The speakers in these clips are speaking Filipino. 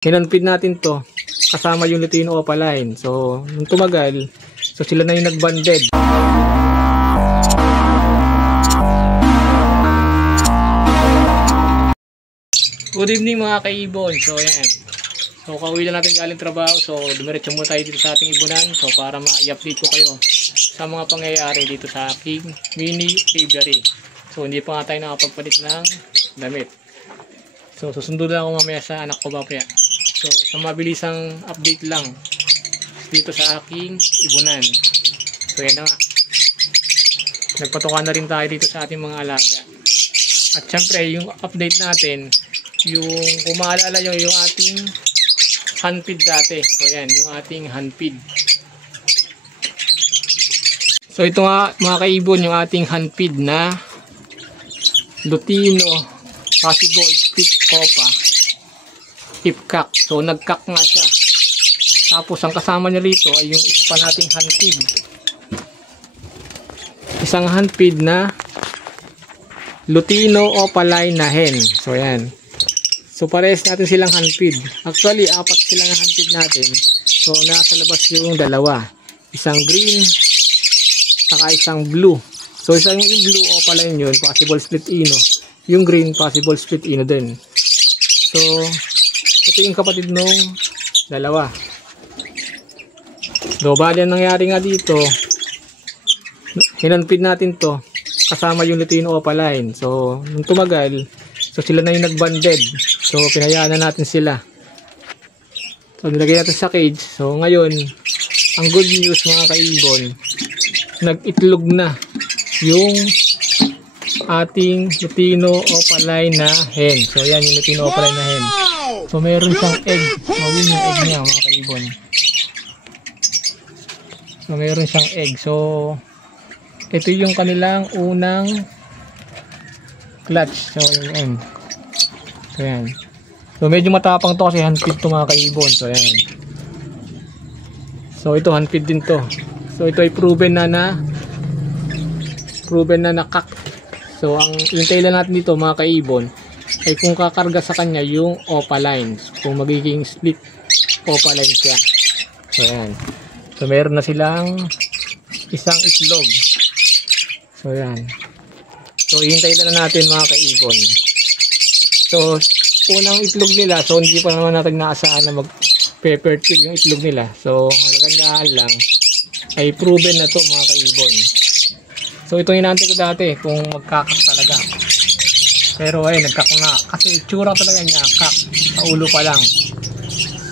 Hinanpid natin to kasama yung Lutino Opaline. So nung tumagal, so sila na yung nagbanded. Good evening mga kaibon. So ayan, so kauwi na natin galing trabaho. So dumiretso muna tayo dito sa ating ibunan. So para ma-i-update ko kayo sa mga pangyayari dito sa aking mini aviary. So hindi pa nga tayo nakapagpalit ng damit. So susundo na ako mamaya sa anak ko papaya. So sa mabilisang update lang dito sa aking ibunan. So yan na nga, nagpatukan na rin tayo dito sa ating mga alaga. At syempre yung update natin, yung kung maalala nyo yung ating handfeed dati. So yan, yung ating handfeed. So ito nga mga kaibon, yung ating handfeed na Lutino Possible Split Opa Ipkak. So nagkak nga siya. Tapos ang kasama niya rito ay yung isa pa nating handfeed. Isang handfeed na Lutino Opaline na hen. So yan. So parehas natin silang handfeed. Actually apat silang handfeed natin. So nasa labas yung dalawa. Isang green saka isang blue. So isang yung blue Opaline yun, possible split ino. Yung green possible split ino din. So ito yung kapatid nung dalawa. So bali ang nangyari nga dito, hinanpid natin to kasama yung Lutino Opaline. So nung tumagal, so sila na yung nagbanded. So pinayaan na natin sila. So nilagay natin sa cage. So ngayon, ang good news mga kaibon, nag-itlog na yung ating Lutino Opaline na hen. So yan yung Lutino Opaline na hen. So meron siyang egg. Mawin yung egg niya mga kaibon. So meron siyang egg. So ito yung kanilang unang clutch. So yun. So yan. So medyo matapang to kasi handfeed to mga kaibon. So yan. So ito handfeed din to. So ito ay proven na nakak. So ang hintayin lang natin dito mga kaibon ay kung kakarga sa kanya yung Opaline. Kung magiging split Opaline siya. So yan. So meron na silang isang itlog. So yan. So hintayin na natin mga kaibon. So unang itlog nila, so hindi pa naman natin naasahan na mag-fertile yung itlog nila. So ang kagandahan lang ay proven na to mga kaibon. So ito hinantay ko dati kung magkakak talaga. Pero ay nagkak nga. Kasi itsura talaga niya, kak. Sa ulo pa lang.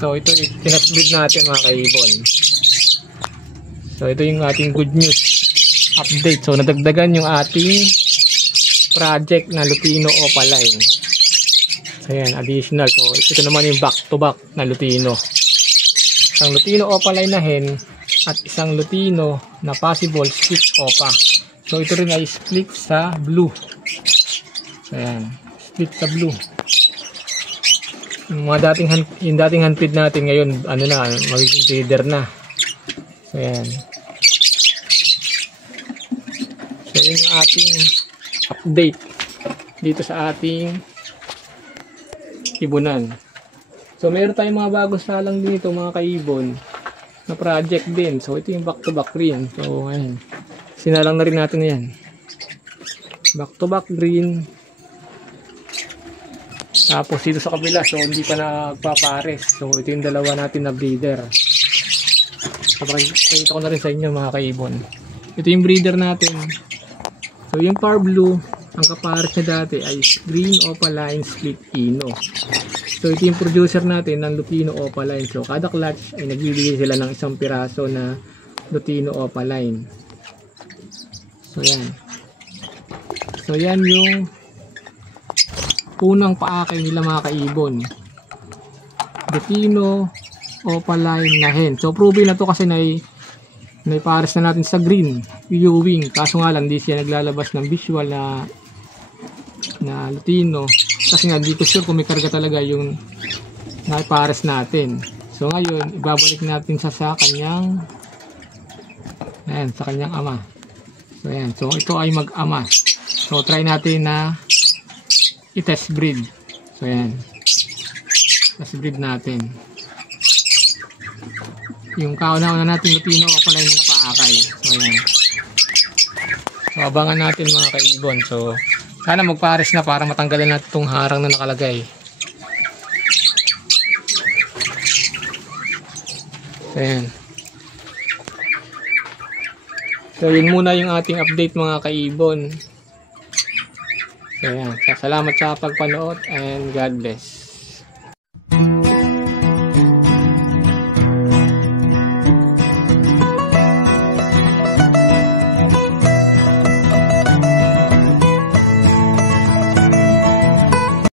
So ito tinatbreed natin mga kaibon. So ito yung ating good news update. So nadagdagan yung ating project na Lutino Opaline. So yan, additional. So ito naman yung back to back na Lutino. Isang Lutino Opaline na hen at isang Lutino na possible split Opa. So ito rin ay split sa blue. So yan, split sa blue. Yung dating handfeed natin ngayon, ano na, magiging breeder na. So yan. So yun yung ating update dito sa ating ibunan. So meron tayong mga bagong salang dito mga kaibon na project din. So ito yung back to back green. So ayun, sinalang na rin natin yan. Back to back green. Tapos dito sa kabila, so hindi pa nagpapares. So ito yung dalawa natin na breeder. So pakita ko na rin sa inyo mga kaibon. Ito yung breeder natin. So yung Par Blue, ang kapares niya dati ay Green Opaline Split Ino. So ito yung producer natin ng Lutino Opaline. So kada clutch ay nagbibigay sila ng isang piraso na Lutino Opaline. So yan. So yan yung unang paakay nila mga kaibon. Lutino Opaline na hen. So proven na to kasi naipares na natin sa green viewing. Kaso nga lang hindi siya naglalabas ng visual na Lutino. Kasi nga di ko sure kung may karga talaga yung naipares natin. So ngayon ibabalik natin sa kanyang sa kanyang ama. So ayan. So ito ay mag-ama. So try natin na i-test breed. So ayan. Last breed natin. Yung kauna-una natin Lupino Opaline na napaakay. So ayan. So abangan natin mga kaibon. So sana magpares na para matanggalin natin itong harang na nakalagay. So ayan. So yun muna yung ating update mga kaibon. So ayan. Salamat sa pagpanood and God bless.